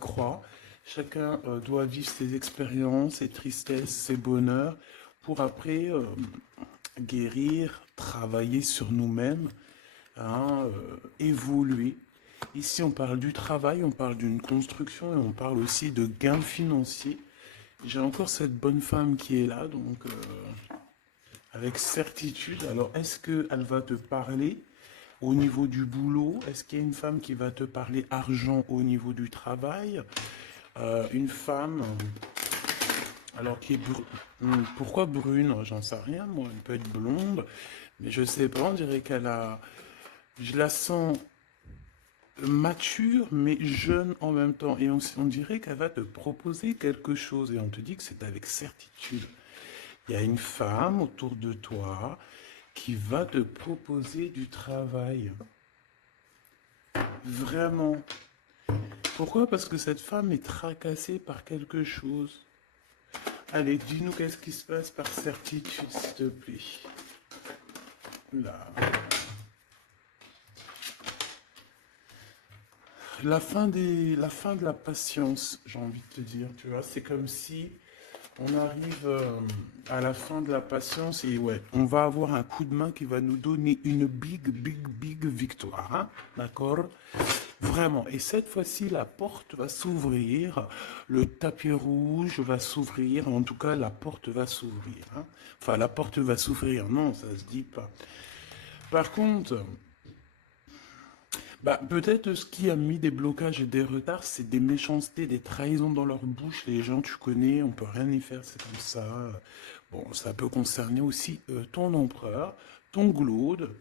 croix. Chacun doit vivre ses expériences, ses tristesses, ses bonheurs, pour après guérir, travailler sur nous-mêmes, hein, évoluer. Ici, on parle du travail, on parle d'une construction et on parle aussi de gains financiers. J'ai encore cette bonne femme qui est là, donc avec certitude. Alors, est-ce qu'elle va te parler au niveau du boulot? Est-ce qu'il y a une femme qui va te parler argent au niveau du travail? Une femme, alors qui est pourquoi brune? J'en sais rien, moi. Elle peut être blonde, mais je sais pas. On dirait qu'elle a, je la sens mature, mais jeune en même temps. Et on dirait qu'elle va te proposer quelque chose. Et on te dit que c'est avec certitude. Il y a une femme autour de toi qui va te proposer du travail. Vraiment. Pourquoi? Parce que cette femme est tracassée par quelque chose. Allez, dis-nous qu'est-ce qui se passe par certitude, s'il te plaît. Là. La fin de la patience, j'ai envie de te dire, tu vois, c'est comme si on arrive à la fin de la patience et ouais, on va avoir un coup de main qui va nous donner une big victoire, hein, d'accord? Vraiment. Et cette fois-ci, la porte va s'ouvrir, le tapis rouge va s'ouvrir, en tout cas, la porte va s'ouvrir, hein. Enfin, la porte va s'ouvrir, non, ça se dit pas. Par contre, bah, peut-être ce qui a mis des blocages et des retards, c'est des méchancetés, des trahisons dans leur bouche. Les gens, tu connais, on peut rien y faire, c'est comme ça. Bon, ça peut concerner aussi ton empereur, ton glaude.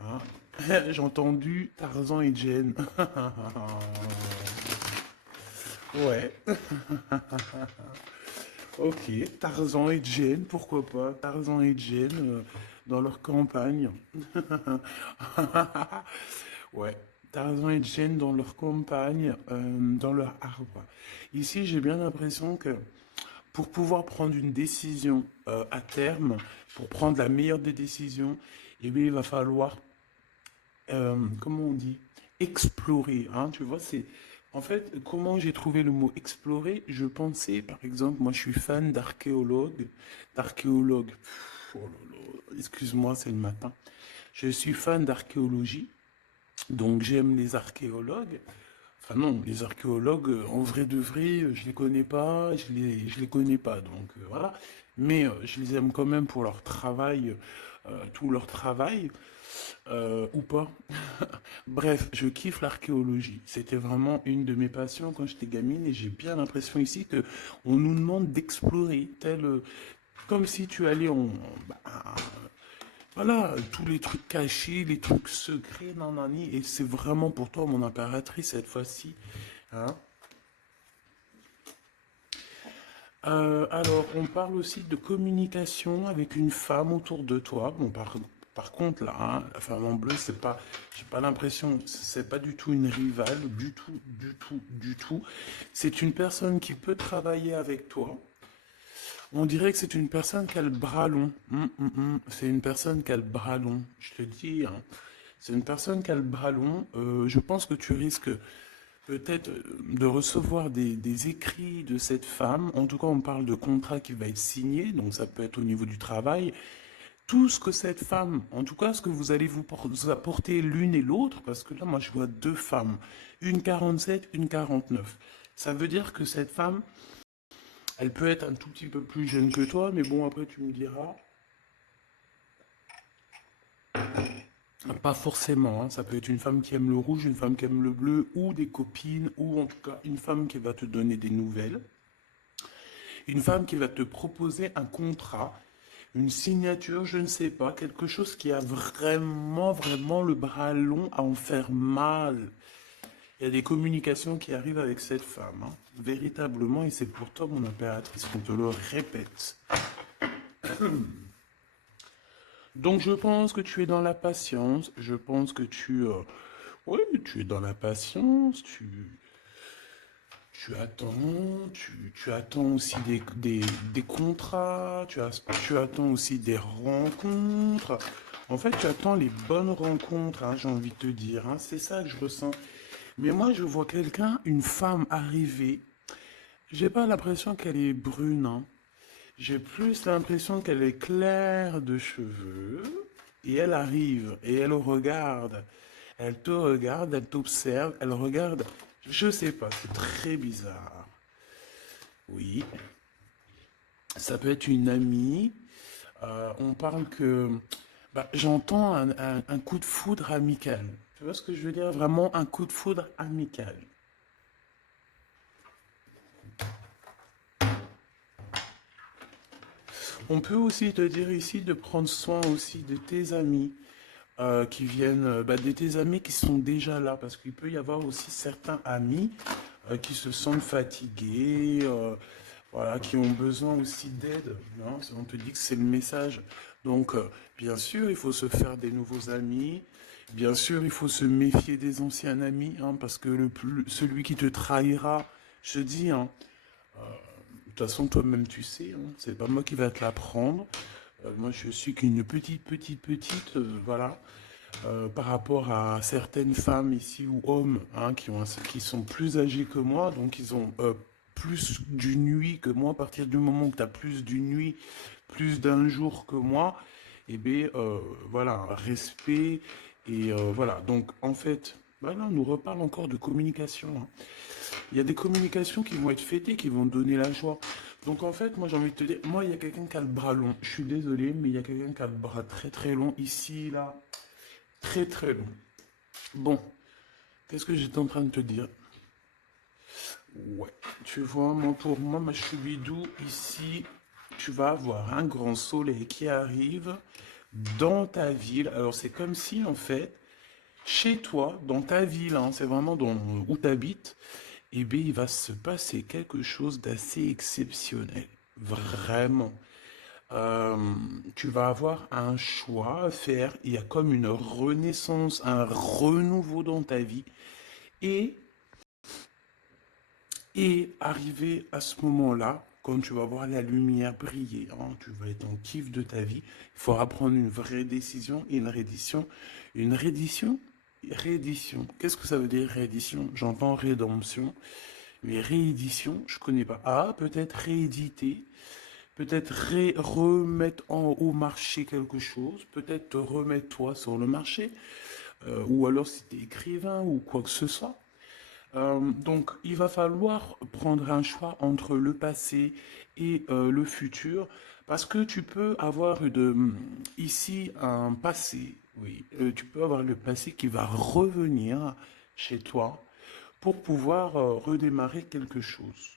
Hein. J'ai entendu Tarzan et Jane. Ouais, ok. Tarzan et Jane, pourquoi pas? Tarzan et Jane dans leur campagne. Ouais. Tarzan et Jane dans leur campagne, dans leur arbre. Ici, j'ai bien l'impression que pour pouvoir prendre une décision à terme, pour prendre la meilleure des décisions, eh bien, il va falloir, comment on dit, explorer. Hein, tu vois, c'est en fait comment j'ai trouvé le mot explorer. Je pensais, par exemple, moi, je suis fan d'archéologue. Oh là là, excuse-moi, c'est le matin. Je suis fan d'archéologie. Donc j'aime les archéologues. Enfin non, les archéologues, en vrai de vrai, je les connais pas, je les connais pas. Donc voilà. Mais je les aime quand même pour leur travail, tout leur travail, ou pas. Bref, je kiffe l'archéologie. C'était vraiment une de mes passions quand j'étais gamine et j'ai bien l'impression ici que on nous demande d'explorer, tel, comme si tu allais bah, voilà, tous les trucs cachés, les trucs secrets, nanani, et c'est vraiment pour toi, mon impératrice, cette fois-ci. Hein. Alors, on parle aussi de communication avec une femme autour de toi. Bon, par contre, là, hein, la femme en bleu, c'est pas, j'ai pas l'impression, c'est pas du tout une rivale, du tout, du tout, du tout. C'est une personne qui peut travailler avec toi. On dirait que c'est une personne qui a le bras long. C'est une personne qui a le bras long. Je te dis, hein. C'est une personne qui a le bras long. Je pense que tu risques peut-être de recevoir des écrits de cette femme. En tout cas, on parle de contrat qui va être signé, donc ça peut être au niveau du travail. Tout ce que cette femme, en tout cas, ce que vous allez vous apporter l'une et l'autre, parce que là, moi, je vois deux femmes, une 47, une 49. Ça veut dire que cette femme, elle peut être un tout petit peu plus jeune que toi, mais bon, après, tu me diras. Pas forcément, hein. Ça peut être une femme qui aime le rouge, une femme qui aime le bleu, ou des copines, ou en tout cas une femme qui va te donner des nouvelles. Une femme qui va te proposer un contrat, une signature, je ne sais pas, quelque chose qui a vraiment le bras long à en faire mal. Il y a des communications qui arrivent avec cette femme, hein. Véritablement, et c'est pour toi, mon impératrice, qu'on te le répète. Donc je pense que tu es dans la patience, je pense que oui, tu es dans la patience, tu attends, tu attends aussi des contrats, tu attends aussi des rencontres. En fait, tu attends les bonnes rencontres, hein, j'ai envie de te dire, hein, c'est ça que je ressens. Mais moi, je vois quelqu'un, une femme arriver. J'ai pas l'impression qu'elle est brune, hein. J'ai plus l'impression qu'elle est claire de cheveux. Et elle arrive et elle regarde. Elle te regarde, elle t'observe, elle regarde. Je sais pas, c'est très bizarre. Oui, ça peut être une amie. On parle que... Bah, j'entends un coup de foudre amical. Tu vois ce que je veux dire? Vraiment un coup de foudre amical. On peut aussi te dire ici de prendre soin aussi de tes amis qui viennent, bah, de tes amis qui sont déjà là, parce qu'il peut y avoir aussi certains amis qui se sentent fatigués, voilà, qui ont besoin aussi d'aide. Non, on te dit que c'est le message. Donc, bien sûr, il faut se faire des nouveaux amis. Bien sûr, il faut se méfier des anciens amis, hein, parce que celui qui te trahira, je te dis, hein, de toute façon, toi-même, tu sais, hein, c'est pas moi qui va te l'apprendre. Moi, je suis qu'une petite, voilà, par rapport à certaines femmes ici ou hommes hein, qui sont plus âgés que moi, donc ils ont plus d'une nuit que moi. À partir du moment où tu as plus d'une nuit, plus d'un jour que moi, et bien voilà, respect. Et voilà, donc en fait, voilà, on nous reparle encore de communication, hein. Il y a des communications qui vont être fêtées, qui vont donner la joie. Donc en fait, moi j'ai envie de te dire, moi il y a quelqu'un qui a le bras long. Je suis désolé, mais il y a quelqu'un qui a le bras très très long ici, là. Très très long. Bon, qu'est-ce que j'étais en train de te dire? Ouais, tu vois, moi pour moi, ma choubidou, ici, tu vas avoir un grand soleil qui arrive dans ta ville. Alors c'est comme si en fait, chez toi, dans ta ville, hein, c'est vraiment où tu habites, eh bien, il va se passer quelque chose d'assez exceptionnel. Vraiment. Euh, Tu vas avoir un choix à faire. Il y a comme une renaissance, un renouveau dans ta vie. Et, et arrivé à ce moment-là, quand tu vas voir la lumière briller, hein, tu vas être en kiff de ta vie, il faudra prendre une vraie décision et une reddition. Une reddition? Réédition. Qu'est-ce que ça veut dire réédition? J'entends rédemption. Mais réédition, je connais pas. Ah, peut-être rééditer, peut-être remettre au marché quelque chose, peut-être te remettre toi sur le marché, ou alors si tu es écrivain ou quoi que ce soit. Donc, il va falloir prendre un choix entre le passé et le futur, parce que tu peux avoir ici un passé, oui, tu peux avoir le passé qui va revenir chez toi pour pouvoir redémarrer quelque chose.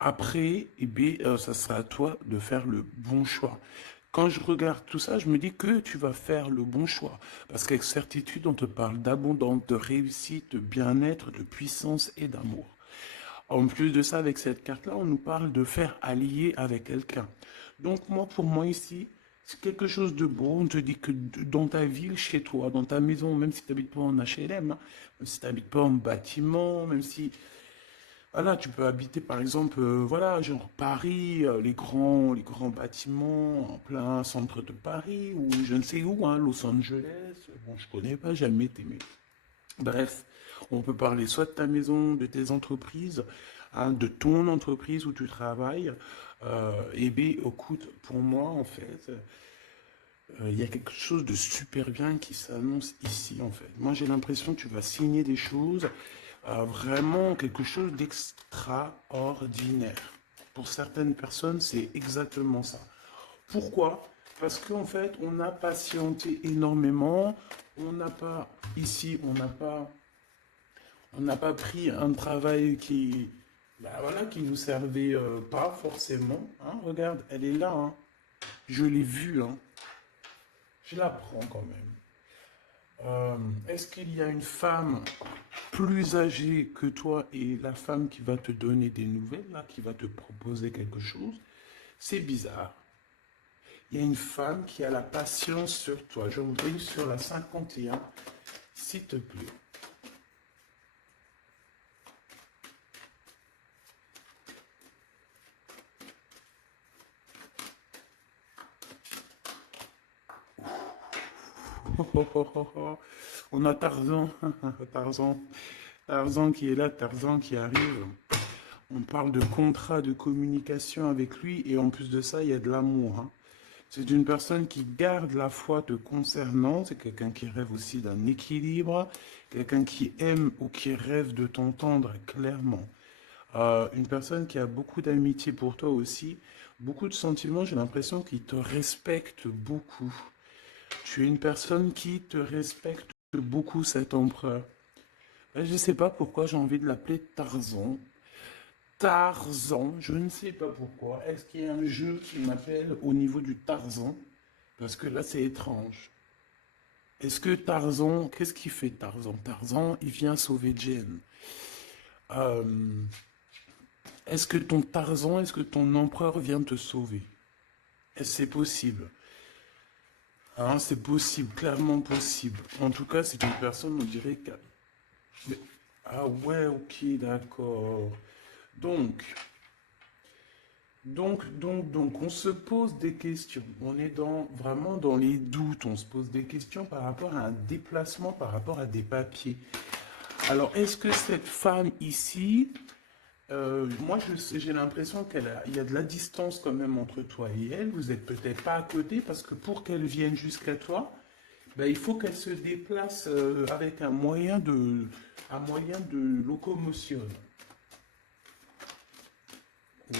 Après, eh bien, ça sera à toi de faire le bon choix. Quand je regarde tout ça, je me dis que tu vas faire le bon choix. Parce qu'avec certitude, on te parle d'abondance, de réussite, de bien-être, de puissance et d'amour. En plus de ça, avec cette carte-là, on nous parle de faire allier avec quelqu'un. Donc moi, pour moi ici, c'est quelque chose de beau. On te dit que dans ta ville, chez toi, dans ta maison, même si tu n'habites pas en HLM, hein, même si tu n'habites pas en bâtiment, même si voilà, tu peux habiter par exemple, voilà, genre Paris, les grands bâtiments en plein centre de Paris, ou je ne sais où, hein, Los Angeles. Bon, je connais pas, jamais été, mais bref, on peut parler soit de ta maison, de tes entreprises, hein, de ton entreprise où tu travailles. Et bien, écoute, pour moi, en fait, il y a quelque chose de super bien qui s'annonce ici, en fait. Moi, j'ai l'impression que tu vas signer des choses, vraiment quelque chose d'extraordinaire. Pour certaines personnes, c'est exactement ça. Pourquoi? Parce qu'en fait, on a patienté énormément. On n'a pas, ici, on n'a pas pris un travail qui, bah voilà, qui nous servait pas forcément, hein. Regarde, elle est là, hein. Je l'ai vue, hein. Je la prends quand même. Est-ce qu'il y a une femme plus âgée que toi et la femme qui va te donner des nouvelles, là, qui va te proposer quelque chose? C'est bizarre. Il y a une femme qui a la patience sur toi. Je brille sur la 51, s'il te plaît. On a Tarzan, Tarzan. Tarzan qui est là, Tarzan qui arrive. On parle de contrat de communication avec lui et en plus de ça, il y a de l'amour, hein. C'est une personne qui garde la foi te concernant, c'est quelqu'un qui rêve aussi d'un équilibre, quelqu'un qui aime ou qui rêve de t'entendre clairement. Une personne qui a beaucoup d'amitié pour toi aussi, beaucoup de sentiments, j'ai l'impression qu'il te respecte beaucoup. Tu es une personne qui te respecte beaucoup, cet empereur. Je ne sais pas pourquoi j'ai envie de l'appeler Tarzan. Tarzan, je ne sais pas pourquoi. Est-ce qu'il y a un jeu qui m'appelle au niveau du Tarzan? Parce que là, c'est étrange. Est-ce que Tarzan, qu'est-ce qu'il fait Tarzan? Tarzan, il vient sauver Jen. Euh, est-ce que ton Tarzan, est-ce que ton empereur vient te sauver? Est-ce que c'est possible? Hein, c'est possible, clairement possible. En tout cas, c'est une personne, on dirait que... Ah ouais, ok, d'accord. Donc, on se pose des questions. On est vraiment dans les doutes. On se pose des questions par rapport à un déplacement, par rapport à des papiers. Alors, est-ce que cette femme ici, moi, j'ai l'impression il y a de la distance quand même entre toi et elle. Vous n'êtes peut-être pas à côté parce que pour qu'elle vienne jusqu'à toi, ben, il faut qu'elle se déplace avec un moyen de locomotion.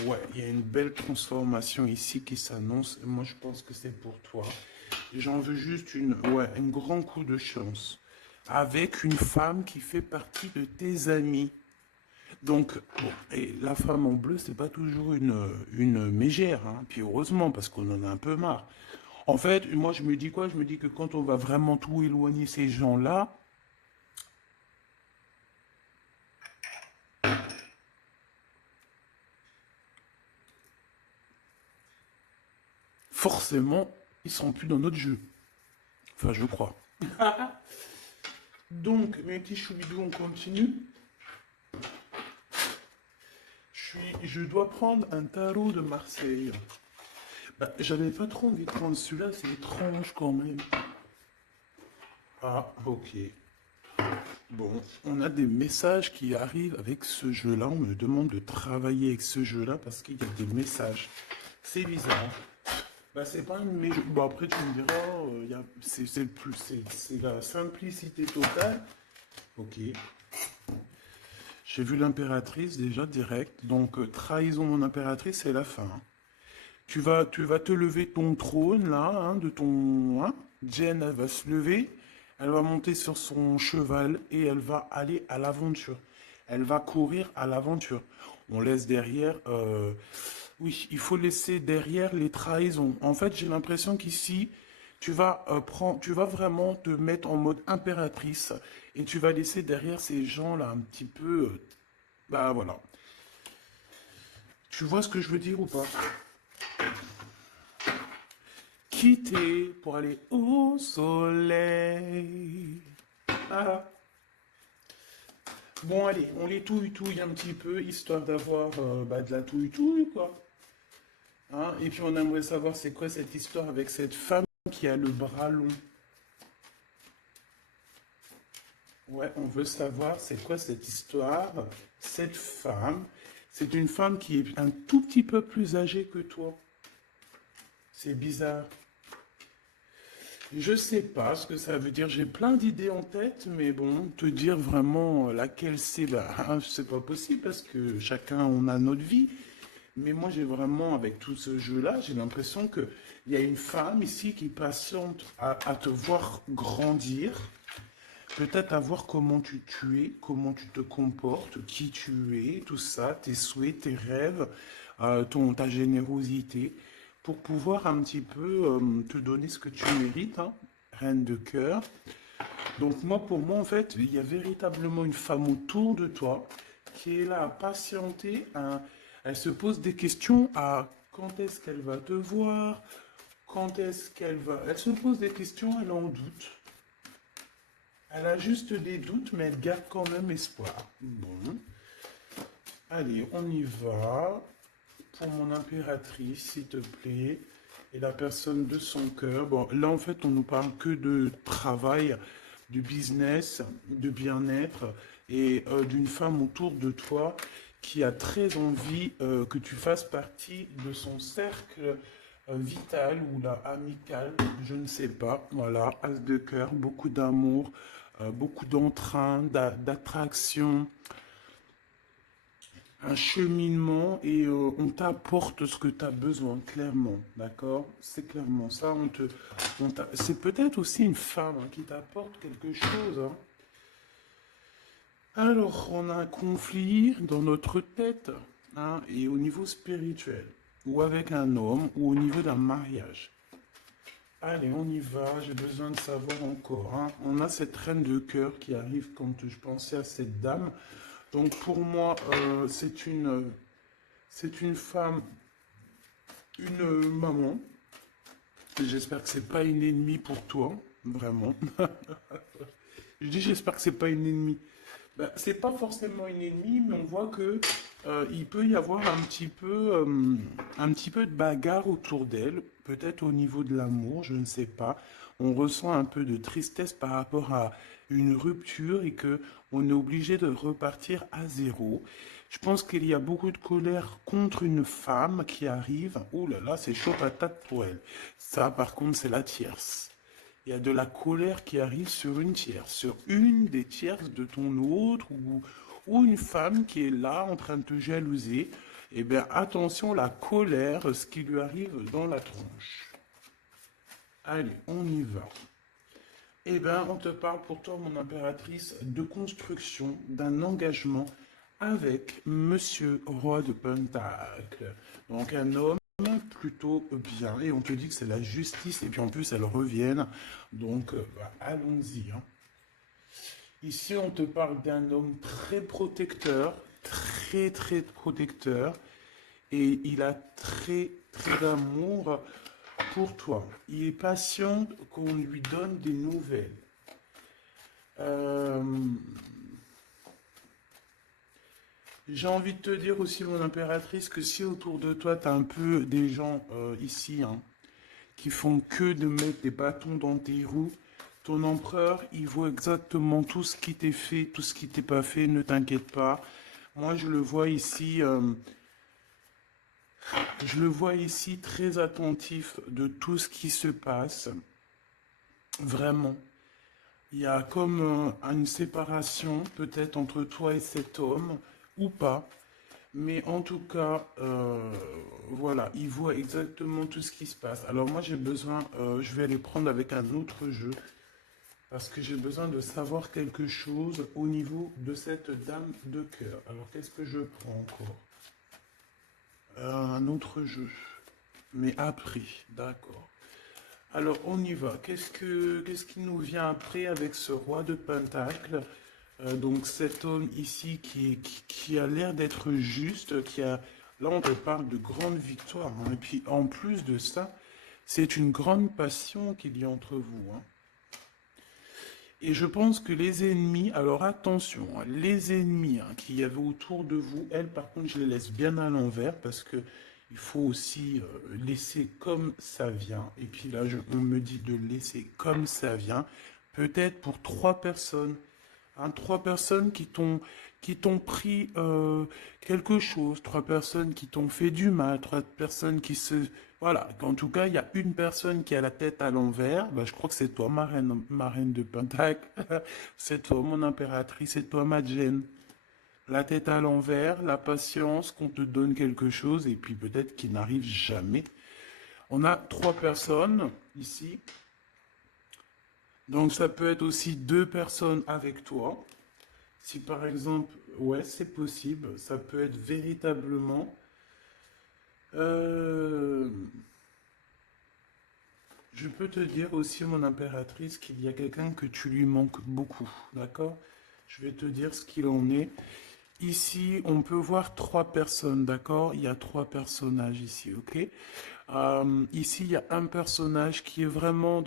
Ouais, il y a une belle transformation ici qui s'annonce. Moi, je pense que c'est pour toi. J'en veux juste un grand coup de chance. Avec une femme qui fait partie de tes amis. Donc, bon, et la femme en bleu, c'est pas toujours une mégère, hein. Puis heureusement, parce qu'on en a un peu marre. En fait, moi, je me dis quoi? Je me dis que quand on va vraiment tout éloigner ces gens-là, forcément, ils seront plus dans notre jeu. Enfin, je crois. Donc, mes petits choubidous, on continue. Je dois prendre un tarot de Marseille. Bah, j'avais pas trop envie de prendre celui-là, c'est étrange quand même. Ah, ok. Bon, on a des messages qui arrivent avec ce jeu-là. On me demande de travailler avec ce jeu-là parce qu'il y a des messages. C'est bizarre. Bah, c'est pas une... Bon, après, tu me diras, c'est la simplicité totale. Ok. J'ai vu l'impératrice déjà direct. Donc, trahison mon impératrice, c'est la fin. Tu vas te lever de ton trône, là, hein, de ton... Hein. Jen, elle va se lever, elle va monter sur son cheval et elle va aller à l'aventure. Elle va courir à l'aventure. On laisse derrière... oui, il faut laisser derrière les trahisons. En fait, j'ai l'impression qu'ici, tu vas vraiment te mettre en mode impératrice et tu vas laisser derrière ces gens-là un petit peu... bah voilà. Tu vois ce que je veux dire ou pas? Quitter pour aller au soleil. Ah. Bon, allez, on les touille un petit peu, histoire d'avoir de la touille, quoi. Hein, et puis on aimerait savoir c'est quoi cette histoire avec cette femme qui a le bras long. Ouais, on veut savoir c'est quoi cette histoire. Cette femme, c'est une femme qui est un tout petit peu plus âgée que toi. C'est bizarre. Je sais pas ce que ça veut dire. J'ai plein d'idées en tête, mais bon, te dire vraiment laquelle c'est, bah, c'est pas possible parce que chacun on a notre vie. Mais moi, j'ai vraiment, avec tout ce jeu-là, j'ai l'impression qu'il y a une femme ici qui patiente à te voir grandir, peut-être à voir comment tu es, comment tu te comportes, qui tu es, tout ça, tes souhaits, tes rêves, ta générosité, pour pouvoir un petit peu te donner ce que tu mérites, hein, reine de cœur. Donc moi, pour moi, en fait, il y a véritablement une femme autour de toi qui est là à patienter. Elle se pose des questions à quand est-ce qu'elle va te voir, quand est-ce qu'elle va... Elle se pose des questions, elle en doute. Elle a juste des doutes, mais elle garde quand même espoir. Bon. Allez, on y va. Pour mon impératrice, s'il te plaît. Et la personne de son cœur. Bon, là, en fait, on nous parle que de travail, de business, de bien-être et d'une femme autour de toi qui a très envie que tu fasses partie de son cercle vital ou là, amical, je ne sais pas. Voilà, as de cœur, beaucoup d'amour, beaucoup d'entrain, d'attraction, un cheminement et on t'apporte ce que tu as besoin, clairement, d'accord? C'est clairement ça. C'est peut-être aussi une femme hein, qui t'apporte quelque chose. Hein. Alors, on a un conflit dans notre tête hein, et au niveau spirituel, ou avec un homme, ou au niveau d'un mariage. Allez, on y va, j'ai besoin de savoir encore. Hein. On a cette reine de cœur qui arrive quand je pensais à cette dame. Donc pour moi, c'est une femme, une maman. J'espère que c'est pas une ennemie pour toi, vraiment. Je dis j'espère que c'est pas une ennemie. Ben, c'est pas forcément une ennemie, mais on voit que il peut y avoir un petit peu de bagarre autour d'elle, peut-être au niveau de l'amour, je ne sais pas. On ressent un peu de tristesse par rapport à une rupture et que on est obligé de repartir à zéro. Je pense qu'il y a beaucoup de colère contre une femme qui arrive. Ouh là là, c'est chaud patate pour elle. Ça, par contre, c'est la tierce. Il y a de la colère qui arrive sur une tierce, sur une des tierces de ton autre ou une femme qui est là en train de te jalouser. Eh bien, attention, la colère, ce qui lui arrive dans la tronche. Allez, on y va. Eh bien, on te parle pour toi, mon impératrice, de construction, d'un engagement avec Monsieur Roi de Pentacle. Donc, un homme plutôt bien. Et on te dit que c'est la justice, et puis en plus, elles reviennent. Donc, allons-y. Hein. Ici, on te parle d'un homme très protecteur, très, très protecteur. Et il a très, très d'amour pour toi. Il est patient qu'on lui donne des nouvelles. Euh, J'ai envie de te dire aussi, mon impératrice, que si autour de toi, tu as un peu des gens ici hein, qui font que de mettre des bâtons dans tes roues, ton empereur, il voit exactement tout ce qui t'est fait, tout ce qui t'est pas fait, ne t'inquiète pas. Moi, je le vois ici très attentif de tout ce qui se passe. Vraiment. Il y a comme une séparation peut-être entre toi et cet homme, ou pas. Mais en tout cas, voilà, il voit exactement tout ce qui se passe. Alors moi j'ai besoin, je vais aller prendre avec un autre jeu, parce que j'ai besoin de savoir quelque chose au niveau de cette dame de cœur. Alors qu'est-ce que je prends encore? Un autre jeu, mais après, d'accord. Alors on y va. Qu'est-ce qui nous vient après avec ce roi de Pentacle? Donc cet homme ici qui a l'air d'être juste, là on te parle de grande victoire. Hein. Et puis en plus de ça, c'est une grande passion qu'il y a entre vous. Hein. Et je pense que les ennemis, alors attention, hein, les ennemis hein, qu'il y avait autour de vous, elles par contre je les laisse bien à l'envers parce que il faut aussi laisser comme ça vient. Et puis là on me dit de laisser comme ça vient, peut-être pour 3 personnes. Hein, 3 personnes qui t'ont pris quelque chose, 3 personnes qui t'ont fait du mal, 3 personnes qui se... Voilà, en tout cas, il y a une personne qui a la tête à l'envers, bah, je crois que c'est toi, ma reine de Pentacle, c'est toi, mon impératrice, c'est toi, ma Jane. La tête à l'envers, la patience, qu'on te donne quelque chose, et puis peut-être qu'il n'arrive jamais. On a 3 personnes ici, donc ça peut être aussi 2 personnes avec toi. Si par exemple, ouais, c'est possible, ça peut être véritablement... euh, je peux te dire aussi, mon impératrice, qu'il y a quelqu'un que tu lui manques beaucoup, d'accord? Je vais te dire ce qu'il en est. Ici, on peut voir 3 personnes, d'accord? Il y a 3 personnages ici, ok? Ici, il y a un personnage qui est vraiment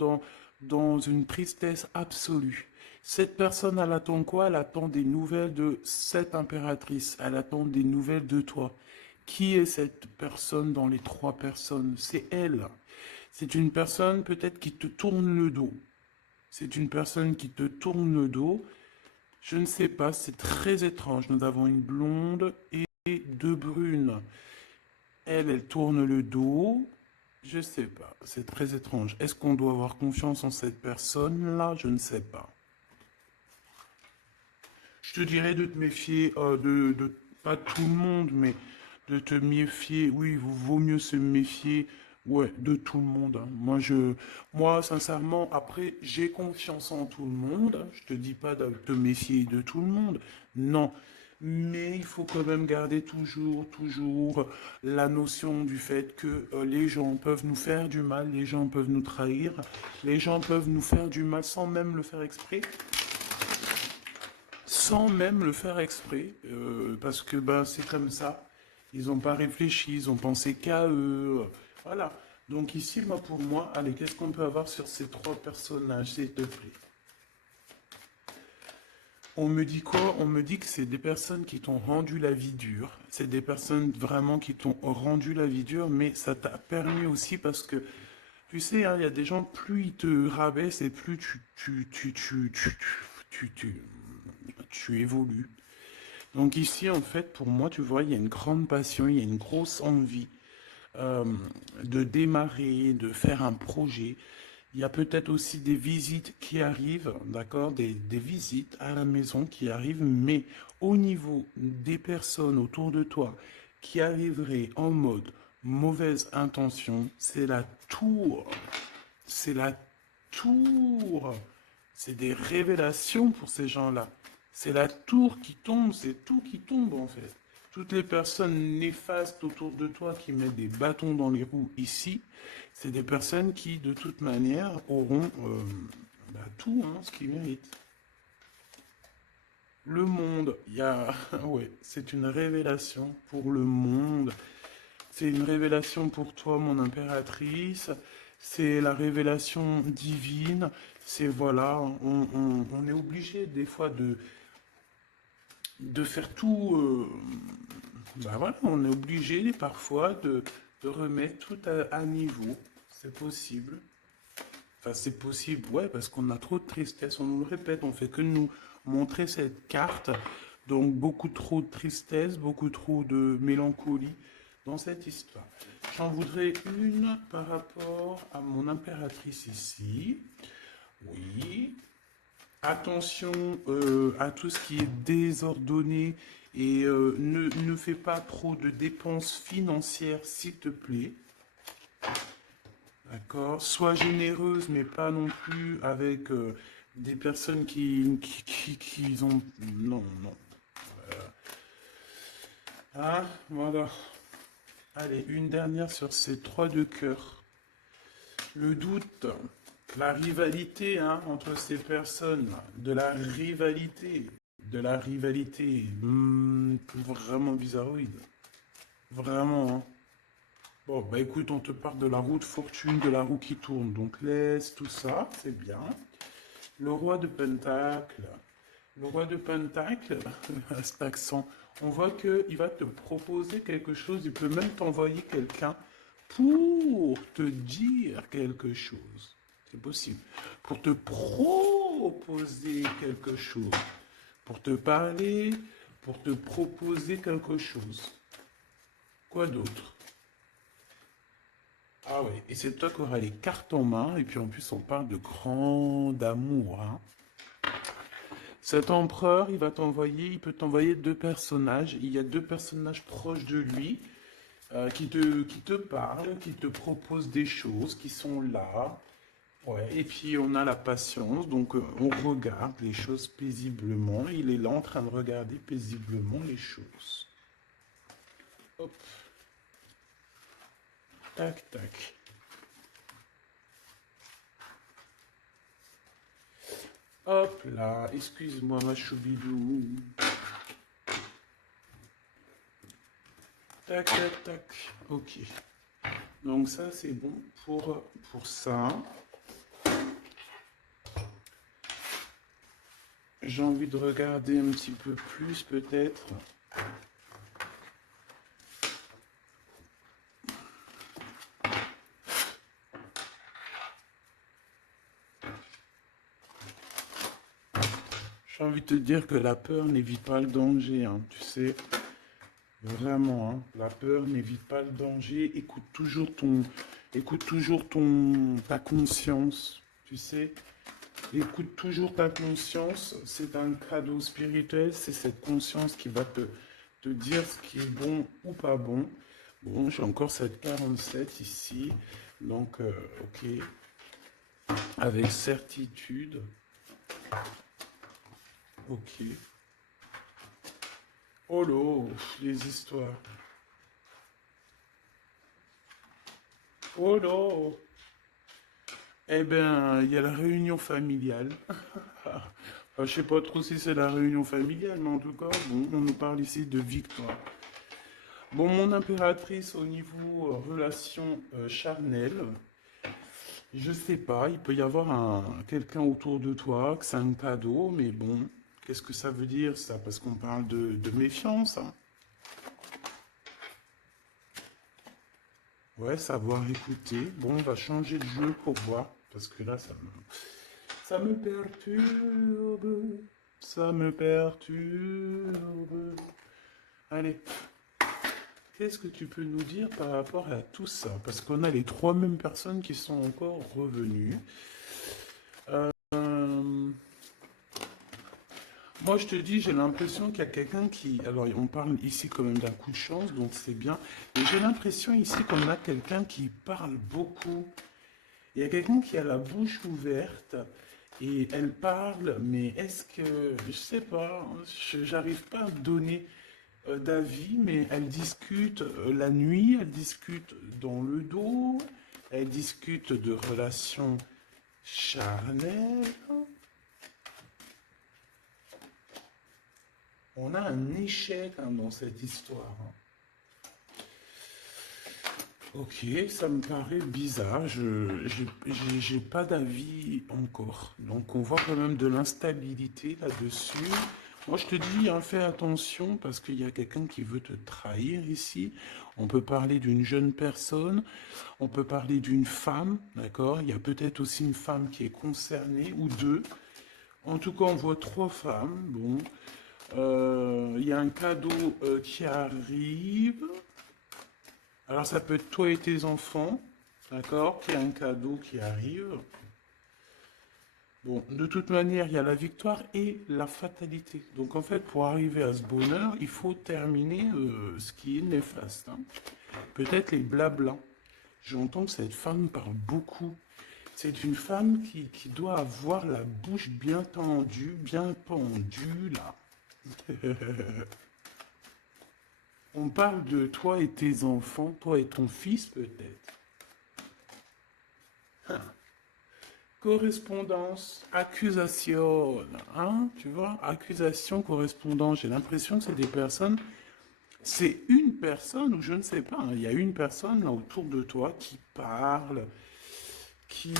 dans une tristesse absolue. Cette personne, elle attend quoi? Elle attend des nouvelles de cette impératrice. Elle attend des nouvelles de toi. Qui est cette personne dans les 3 personnes? C'est elle. C'est une personne peut-être qui te tourne le dos. C'est une personne qui te tourne le dos. Je ne sais pas, c'est très étrange. Nous avons une blonde et deux brunes. Elle tourne le dos. Je sais pas, c'est très étrange. Est-ce qu'on doit avoir confiance en cette personne-là? Je ne sais pas. Je te dirais de te méfier pas tout le monde, mais de te méfier. Oui, il vaut mieux se méfier, ouais, de tout le monde, hein. Moi, sincèrement, après, j'ai confiance en tout le monde, hein. Je te dis pas de te méfier de tout le monde, non. Mais il faut quand même garder toujours la notion du fait que les gens peuvent nous faire du mal, les gens peuvent nous trahir, les gens peuvent nous faire du mal sans même le faire exprès. Sans même le faire exprès, parce que ben, c'est comme ça. Ils n'ont pas réfléchi, ils ont pensé qu'à eux. Voilà. Donc ici, moi, pour moi, allez, qu'est-ce qu'on peut avoir sur ces trois personnages, s'il te plaît? On me dit quoi? On me dit que c'est des personnes qui t'ont rendu la vie dure. C'est des personnes vraiment qui t'ont rendu la vie dure, mais ça t'a permis aussi parce que, tu sais, hein, il y a des gens, plus ils te rabaissent et plus tu évolues. Donc ici, en fait, pour moi, tu vois, il y a une grande passion, il y a une grosse envie euh, de démarrer, de faire un projet. Il y a peut-être aussi des visites qui arrivent, d'accord, des visites à la maison qui arrivent, mais au niveau des personnes autour de toi qui arriveraient en mode mauvaise intention, c'est la tour. C'est la tour. C'est des révélations pour ces gens-là. C'est la tour qui tombe, c'est tout qui tombe en fait. Toutes les personnes néfastes autour de toi qui mettent des bâtons dans les roues ici, c'est des personnes qui de toute manière auront tout hein, ce qu'ils méritent. Le monde, il y a... Ouais, c'est une révélation pour le monde. C'est une révélation pour toi, mon impératrice. C'est la révélation divine. C'est voilà, on est obligé des fois de faire tout. Bah voilà, on est obligé parfois de remettre tout à niveau. C'est possible. Enfin, c'est possible, ouais, parce qu'on a trop de tristesse. On nous le répète, on fait que nous montrer cette carte. Donc, beaucoup trop de tristesse, beaucoup trop de mélancolie dans cette histoire. J'en voudrais une par rapport à mon impératrice ici. Oui. Attention à tout ce qui est désordonné et ne fais pas trop de dépenses financières, s'il te plaît. D'accord. Sois généreuse, mais pas non plus avec des personnes qui ont... Non, non. Ah, voilà. Allez, une dernière sur ces trois de cœur. Le doute, la rivalité hein, entre ces personnes, de la rivalité, vraiment bizarroïde. Vraiment, hein. Bon, bah écoute, on te parle de la roue de fortune, de la roue qui tourne. Donc laisse tout ça, c'est bien. Le roi de Pentacle. Le roi de Pentacle, à cet accent, on voit qu'il va te proposer quelque chose. Il peut même t'envoyer quelqu'un pour te dire quelque chose. C'est possible. Pour te proposer quelque chose. Pour te parler, pour te proposer quelque chose. Quoi d'autre? Ah oui, et c'est toi qui auras les cartes en main, et puis en plus on parle de grand amour, hein. Cet empereur, il peut t'envoyer deux personnages. Il y a deux personnages proches de lui qui te parlent, qui te proposent des choses, qui sont là. Ouais. Et puis on a la patience, donc on regarde les choses paisiblement. Il est là en train de regarder paisiblement les choses. Hop, tac, tac. Hop là, excuse-moi ma choubidou. Tac, tac, tac. Ok. Donc ça, c'est bon pour ça. J'ai envie de regarder un petit peu plus peut-être. J'ai envie de te dire que la peur n'évite pas le danger, hein, tu sais. Vraiment, hein, la peur n'évite pas le danger. Écoute toujours ta conscience, tu sais. Écoute toujours ta conscience. C'est un cadeau spirituel. C'est cette conscience qui va te dire ce qui est bon ou pas bon. Bon, j'ai encore cette 47 ici. Donc, ok. Avec certitude. Ok. Oh là, les histoires. Oh là. Eh ben, il y a la réunion familiale. Je sais pas trop si c'est la réunion familiale, mais en tout cas, bon, on nous parle ici de victoire. Bon, mon impératrice au niveau relation charnelle, je sais pas, il peut y avoir quelqu'un autour de toi, que c'est un cadeau, mais bon, qu'est-ce que ça veut dire ça? Parce qu'on parle de méfiance, hein. Ouais, savoir écouter. Bon, on va changer de jeu pour voir, parce que là, ça me perturbe, ça me perturbe. Allez, qu'est-ce que tu peux nous dire par rapport à tout ça? Parce qu'on a les trois mêmes personnes qui sont encore revenues. Euh, Moi, je te dis, j'ai l'impression qu'il y a quelqu'un qui... Alors, on parle ici quand même d'un coup de chance, donc c'est bien. Et j'ai l'impression ici qu'on a quelqu'un qui parle beaucoup. Il y a quelqu'un qui a la bouche ouverte et elle parle, mais est-ce que... Je sais pas, j'arrive pas à donner d'avis, mais elle discute la nuit, elle discute dans le dos, elle discute de relations charnelles. On a un échec hein, dans cette histoire. Ok, ça me paraît bizarre. J'ai pas d'avis encore. Donc on voit quand même de l'instabilité là-dessus. Moi je te dis, hein, fais attention parce qu'il y a quelqu'un qui veut te trahir ici. On peut parler d'une jeune personne, on peut parler d'une femme, d'accord? Il y a peut-être aussi une femme qui est concernée ou deux. En tout cas, on voit trois femmes. Bon, il y a un cadeau qui arrive. Alors, ça peut être toi et tes enfants, d'accord? Qu'il y a un cadeau qui arrive. Bon, de toute manière, il y a la victoire et la fatalité. Donc, en fait, pour arriver à ce bonheur, il faut terminer ce qui est néfaste, hein. Peut-être les blablas. J'entends que cette femme parle beaucoup. C'est une femme qui doit avoir la bouche bien tendue, bien pendue, là. On parle de toi et tes enfants, toi et ton fils peut-être. Hein. Correspondance, accusation, hein, tu vois, accusation, correspondance. J'ai l'impression que c'est des personnes, c'est une personne ou je ne sais pas, hein, il y a une personne là autour de toi qui parle, qui,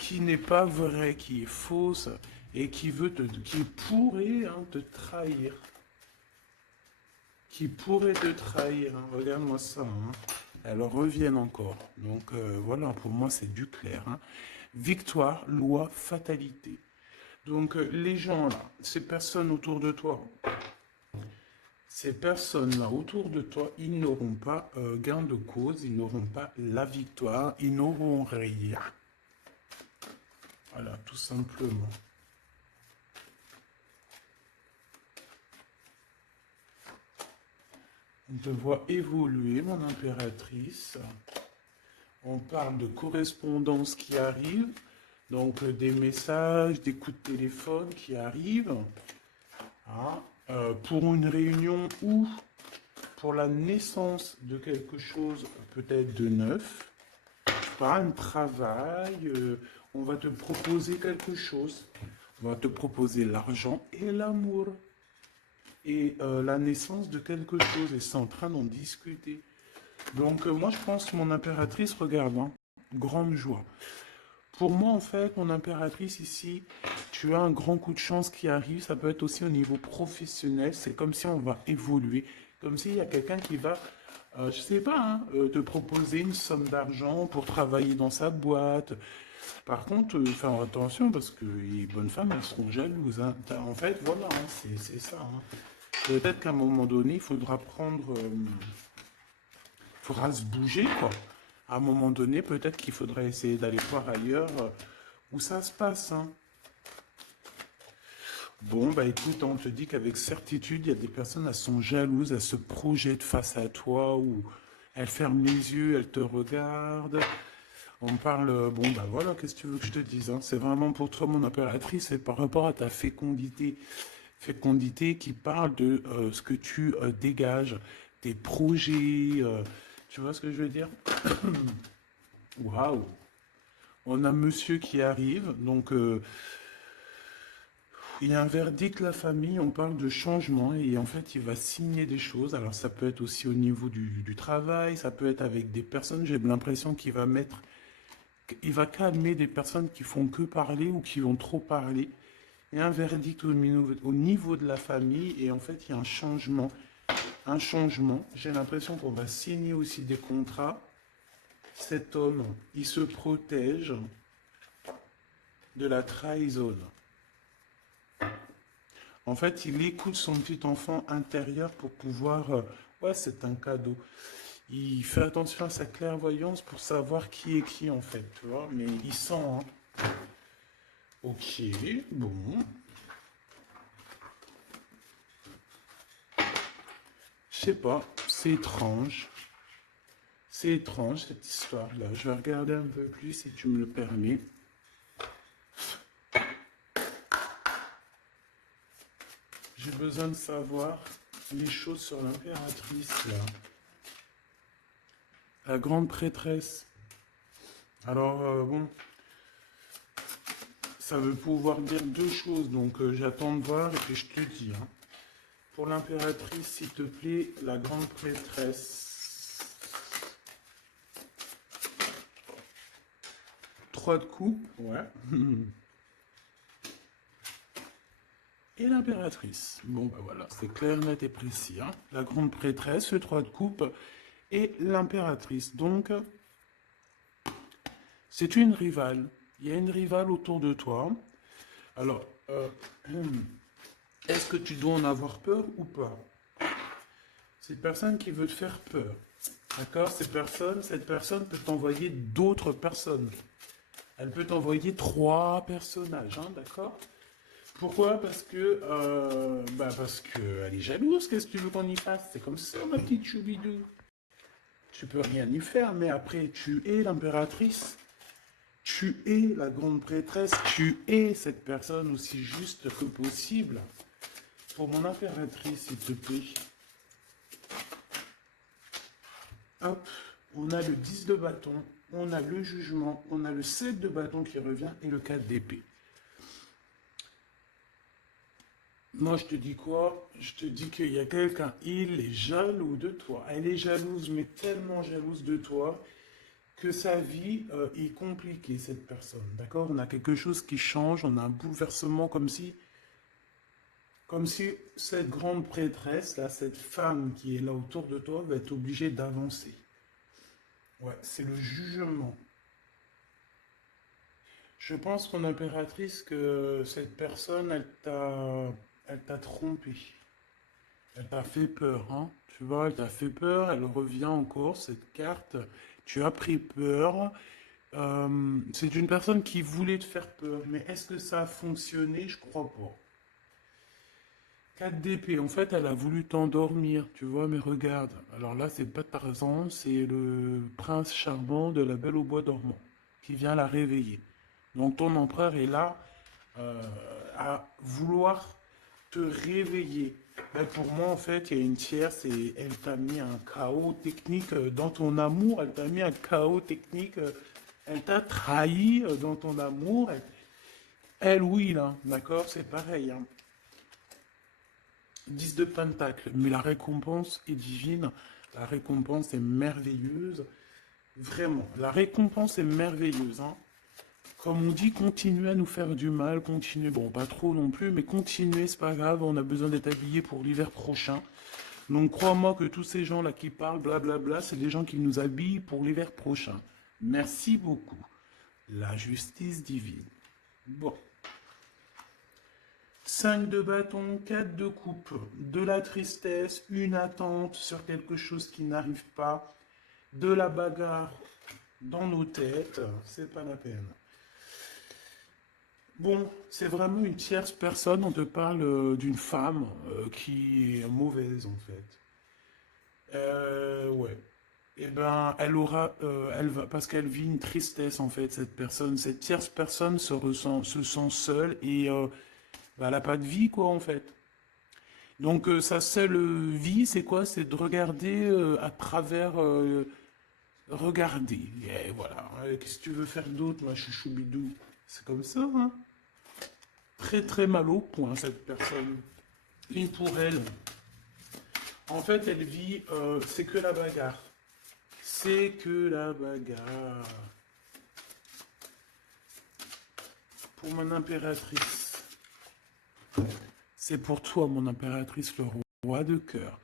qui n'est pas vraie, qui est fausse et qui pourrait hein, te trahir. Qui pourrait te trahir, hein. Regarde-moi ça, hein. Elles reviennent encore. Donc voilà, pour moi c'est du clair, hein. Victoire, loi, fatalité. Donc les gens là, ces personnes autour de toi, ces personnes-là autour de toi, ils n'auront pas gain de cause, ils n'auront pas la victoire, ils n'auront rien. Voilà, tout simplement. On te voit évoluer, mon impératrice. On parle de correspondance qui arrive, donc des messages, des coups de téléphone qui arrivent. Hein, pour une réunion ou pour la naissance de quelque chose peut-être de neuf. Pas un travail, on va te proposer quelque chose. On va te proposer l'argent et l'amour. Et la naissance de quelque chose. Et c'est en train d'en discuter. Donc moi je pense, mon impératrice, regarde, hein, grande joie. Pour moi en fait, mon impératrice ici, tu as un grand coup de chance qui arrive, ça peut être aussi au niveau professionnel, c'est comme si on va évoluer, comme s'il y a quelqu'un qui va, je sais pas, hein, te proposer une somme d'argent pour travailler dans sa boîte, Par contre, faire attention parce que les bonnes femmes, elles seront jalouses, hein. En fait, voilà, hein, c'est ça, hein. Peut-être qu'à un moment donné, il faudra prendre, faudra se bouger, quoi. À un moment donné, peut-être qu'il faudrait essayer d'aller voir ailleurs où ça se passe, hein. Bon, bah écoute, on te dit qu'avec certitude, il y a des personnes, elles sont jalouses, elles se projettent face à toi, ou elles ferment les yeux, elles te regardent. On parle, bon, bah voilà, qu'est-ce que tu veux que je te dise, hein. C'est vraiment pour toi, mon impératrice, c'est par rapport à ta fécondité. Fécondité qui parle de ce que tu dégages, tes projets, tu vois ce que je veux dire? Waouh! On a monsieur qui arrive, donc il y a un verdict, la famille, on parle de changement et en fait il va signer des choses. Alors ça peut être aussi au niveau du travail, ça peut être avec des personnes, j'ai l'impression qu'il va mettre, il va calmer des personnes qui font que parler ou qui vont trop parler. Il y a un verdict au niveau de la famille et en fait il y a un changement. Un changement. J'ai l'impression qu'on va signer aussi des contrats. Cet homme, il se protège de la trahison. En fait, il écoute son petit enfant intérieur pour pouvoir... ouais, c'est un cadeau. Il fait attention à sa clairvoyance pour savoir qui est qui, en fait, tu vois. Mais il sent, hein. Ok, bon. Je sais pas, c'est étrange. C'est étrange, cette histoire-là. Je vais regarder un peu plus, si tu me le permets. J'ai besoin de savoir les choses sur l'impératrice, là. La grande prêtresse. Alors, bon, ça veut pouvoir dire deux choses, donc j'attends de voir et puis je te dis, hein. Pour l'impératrice, s'il te plaît, la grande prêtresse. 3 de coupe, ouais. Et l'impératrice. Bon, ben voilà, c'est clair, net et précis, hein. La grande prêtresse, le 3 de coupe et l'impératrice. Donc, c'est une rivale. Il y a une rivale autour de toi. Alors, est-ce que tu dois en avoir peur ou pas? Cette personne qui veut te faire peur. D'accord? Cette personne peut t'envoyer d'autres personnes. Elle peut t'envoyer 3 personnages, hein, d'accord? Pourquoi? Parce que elle est jalouse. Qu'est-ce que tu veux qu'on y fasse? C'est comme ça, ma petite choubidou. Tu peux rien y faire, mais après, tu es l'impératrice. Tu es la grande prêtresse. Tu es cette personne aussi juste que possible. Pour mon impératrice, s'il te plaît. Hop, on a le 10 de bâton, on a le jugement, on a le 7 de bâton qui revient et le 4 d'épée. Moi, je te dis quoi? Je te dis qu'il y a quelqu'un, il est jaloux de toi. Elle est jalouse, mais tellement jalouse de toi que sa vie est compliquée, cette personne. D'accord? On a quelque chose qui change, on a un bouleversement comme si cette grande prêtresse, là, cette femme qui est là autour de toi, va être obligée d'avancer. Ouais, c'est le jugement. Je pense, mon impératrice, que cette personne, elle t'a trompé. Elle t'a fait peur, hein. Tu vois, elle t'a fait peur, elle revient encore, cette carte. Tu as pris peur. C'est une personne qui voulait te faire peur, mais est-ce que ça a fonctionné? Je crois pas. 4 d'épée, en fait, elle a voulu t'endormir, tu vois, mais regarde. Alors là, c'est pas Tarzan, c'est le prince charmant de la Belle au bois dormant qui vient la réveiller. Donc ton empereur est là euh, à vouloir te réveiller. Mais pour moi, en fait, il y a une tierce et elle t'a mis un chaos technique dans ton amour. Elle t'a mis un chaos technique. Elle t'a trahi dans ton amour. Elle, oui, là, d'accord, c'est pareil, hein. 10 de pentacle, mais la récompense est divine, la récompense est merveilleuse, vraiment, la récompense est merveilleuse, hein. Comme on dit, continuez à nous faire du mal, continuez, bon, pas trop non plus, mais continuez, c'est pas grave, on a besoin d'être habillés pour l'hiver prochain. Donc crois-moi que tous ces gens-là qui parlent, blablabla, c'est des gens qui nous habillent pour l'hiver prochain. Merci beaucoup. La justice divine. Bon. 5 de bâton, 4 de coupe, de la tristesse, une attente sur quelque chose qui n'arrive pas, de la bagarre dans nos têtes, c'est pas la peine. Bon, c'est vraiment une tierce personne, on te parle d'une femme qui est mauvaise en fait. Ouais. Eh ben, elle va, parce qu'elle vit une tristesse en fait, cette personne, cette tierce personne se sent seule et bah, elle n'a pas de vie quoi en fait. Donc sa seule vie, c'est quoi? C'est de regarder à travers, regarder. Et voilà. Qu'est-ce que tu veux faire d'autre, ma chouchou bidou? C'est comme ça, hein? Très très mal au point cette personne. Et pour elle, en fait, elle vit, c'est que la bagarre. C'est que la bagarre. Pour mon impératrice. C'est pour toi, mon impératrice, le roi de cœur.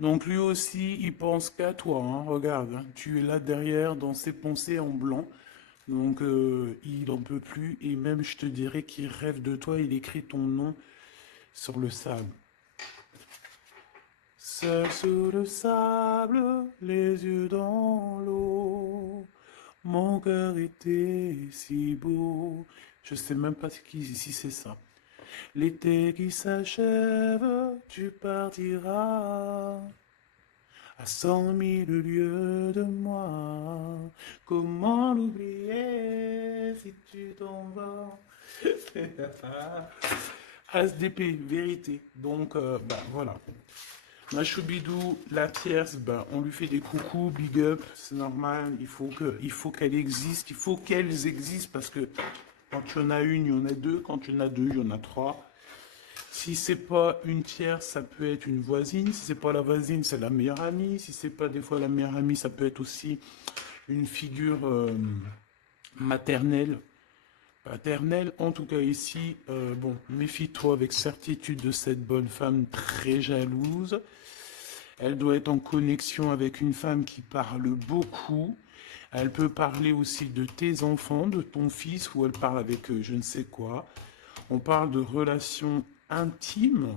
Donc lui aussi, il pense qu'à toi. Hein. Regarde, hein, tu es là derrière dans ses pensées en blanc. Donc il n'en peut plus. Et même, je te dirais qu'il rêve de toi. Il écrit ton nom sur le sable. Seul sur le sable, les yeux dans l'eau. Mon cœur était si beau. Je sais même pas si c'est ça. L'été qui s'achève, tu partiras à 100 000 lieues de moi. Comment l'oublier si tu t'en vas? SDP, vérité. Donc, bah voilà. Ma choubidou, la tierce, ben, on lui fait des coucous, big up, c'est normal, il faut qu'elle existe, il faut qu'elles existent parce que quand il y en a une, il y en a deux, quand il y en a deux, il y en a trois. Si c'est pas une tierce, ça peut être une voisine, si c'est pas la voisine, c'est la meilleure amie, si c'est pas des fois la meilleure amie, ça peut être aussi une figure maternelle, paternelle. En tout cas ici, bon, méfie-toi avec certitude de cette bonne femme très jalouse. Elle doit être en connexion avec une femme qui parle beaucoup. Elle peut parler aussi de tes enfants, de ton fils, ou elle parle avec je ne sais quoi. On parle de relations intimes.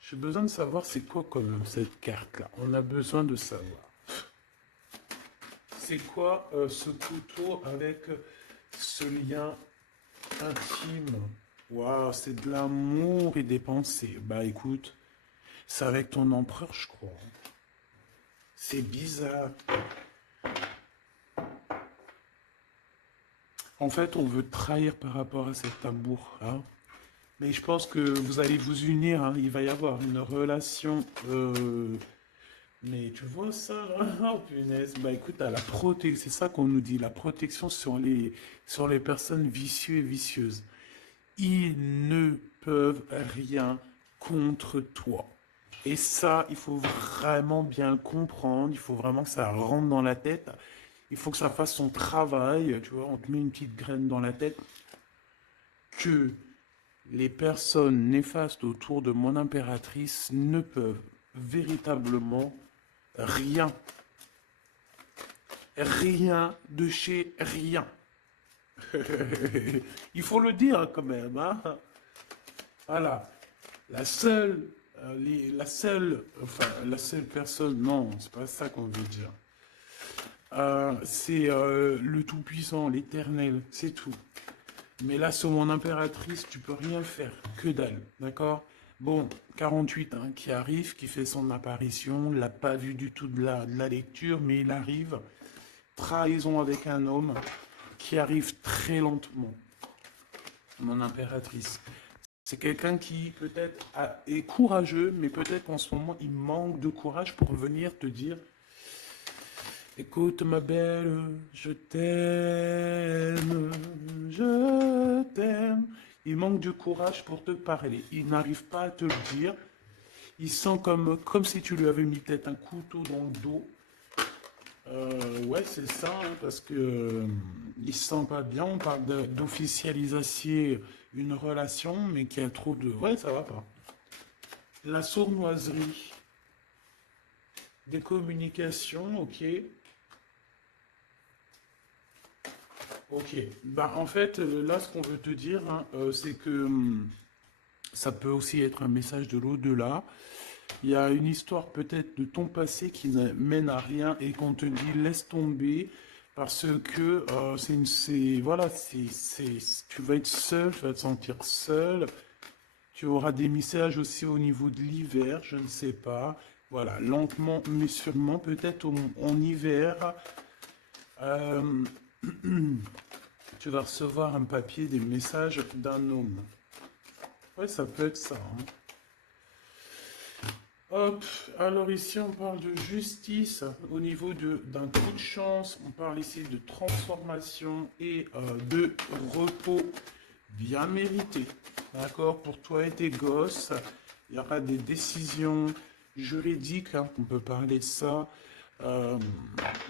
J'ai besoin de savoir c'est quoi comme cette carte-là. On a besoin de savoir. C'est quoi ce couteau avec ce lien intime? Waouh, c'est de l'amour et des pensées. Bah écoute, c'est avec ton empereur, je crois. C'est bizarre. En fait, on veut trahir par rapport à cet amour. Hein. Mais je pense que vous allez vous unir. Hein. Il va y avoir une relation. Mais tu vois ça, là? Oh, punaise. Bah écoute, à la protection, c'est ça qu'on nous dit, la protection sur les personnes vicieuses et vicieuses. Ils ne peuvent rien contre toi. Et ça, il faut vraiment bien le comprendre, il faut vraiment que ça rentre dans la tête, il faut que ça fasse son travail, tu vois, on te met une petite graine dans la tête, que les personnes néfastes autour de mon impératrice ne peuvent véritablement rien, rien de chez rien. Il faut le dire quand même, hein. Voilà. La seule, la seule personne, non, c'est pas ça qu'on veut dire. C'est le Tout-Puissant, l'Éternel, c'est tout. Mais là, sur mon impératrice, tu peux rien faire, que dalle, d'accord? Bon, 48, hein, qui arrive, qui fait son apparition, l'a pas vu du tout de la lecture, mais il arrive. Trahison avec un homme qui arrive très lentement, mon impératrice. C'est quelqu'un qui peut-être est courageux, mais peut-être qu'en ce moment, il manque de courage pour venir te dire écoute ma belle, je t'aime, je t'aime. Il manque de courage pour te parler. Il n'arrive pas à te le dire. Il sent comme si tu lui avais mis peut-être un couteau dans le dos. Ouais, c'est ça, hein, parce que il se sent pas bien. On parle d'officialiser une relation, mais qui a trop de... Ouais, ça va pas. La sournoiserie. Des communications, ok. Ok. Bah, en fait, là, ce qu'on veut te dire, hein, c'est que ça peut aussi être un message de l'au-delà. Il y a une histoire peut-être de ton passé qui ne mène à rien et qu'on te dit laisse tomber parce que voilà, tu vas être seul, tu vas te sentir seul. Tu auras des messages aussi au niveau de l'hiver, je ne sais pas. Voilà, lentement mais sûrement, peut-être en hiver, euh, tu vas recevoir un papier, des messages d'un homme. Ouais, ça peut être ça, hein. Hop, alors ici on parle de justice au niveau d'un coup de chance, on parle ici de transformation et de repos bien mérité. D'accord, pour toi et tes gosses, il y aura des décisions juridiques, hein, on peut parler de ça. Euh,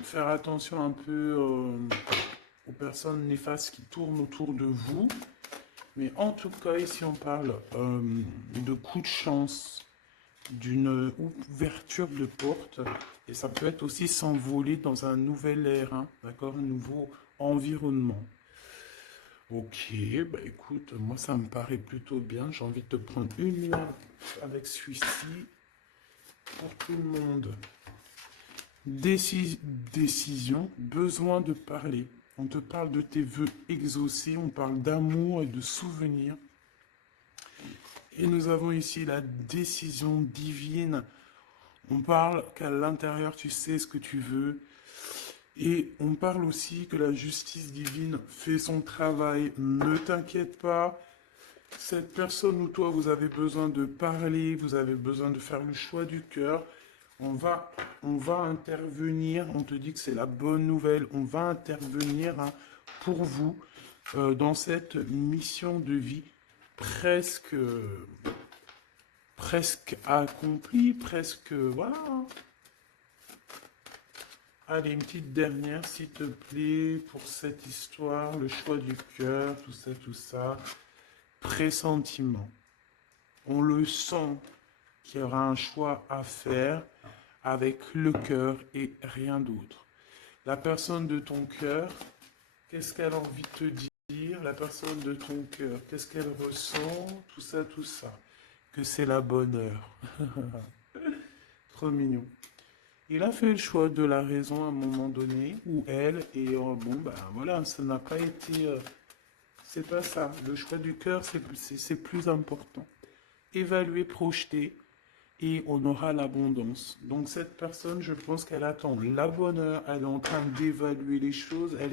Faire attention un peu aux personnes néfastes qui tournent autour de vous. Mais en tout cas, ici on parle de coup de chance, d'une ouverture de porte, et ça peut être aussi s'envoler dans un nouvel air, hein, d'accord, un nouveau environnement. Ok, bah écoute, moi ça me paraît plutôt bien. J'ai envie de te prendre une lampe avec celui-ci pour tout le monde. Décision, besoin de parler. On te parle de tes vœux exaucés, on parle d'amour et de souvenirs. Et nous avons ici la décision divine. On parle qu'à l'intérieur, tu sais ce que tu veux. Et on parle aussi que la justice divine fait son travail. Ne t'inquiète pas. Cette personne ou toi, vous avez besoin de parler, vous avez besoin de faire le choix du cœur. On va intervenir. On te dit que c'est la bonne nouvelle. On va intervenir, hein, pour vous dans cette mission de vie presque, presque accomplie, presque, voilà. Allez, une petite dernière, s'il te plaît, pour cette histoire, le choix du cœur, tout ça, tout ça. Pressentiment. On le sent qu'il y aura un choix à faire avec le cœur et rien d'autre. La personne de ton cœur, qu'est-ce qu'elle a envie de te dire? La personne de ton cœur, qu'est-ce qu'elle ressent? Tout ça, tout ça. Que c'est la bonne heure. Trop mignon. Il a fait le choix de la raison à un moment donné, ou elle, et bon, ben voilà, ça n'a pas été. C'est pas ça. Le choix du cœur, c'est plus important. Évaluer, projeter, et on aura l'abondance. Donc cette personne, je pense qu'elle attend la bonne heure, elle est en train d'évaluer les choses, elle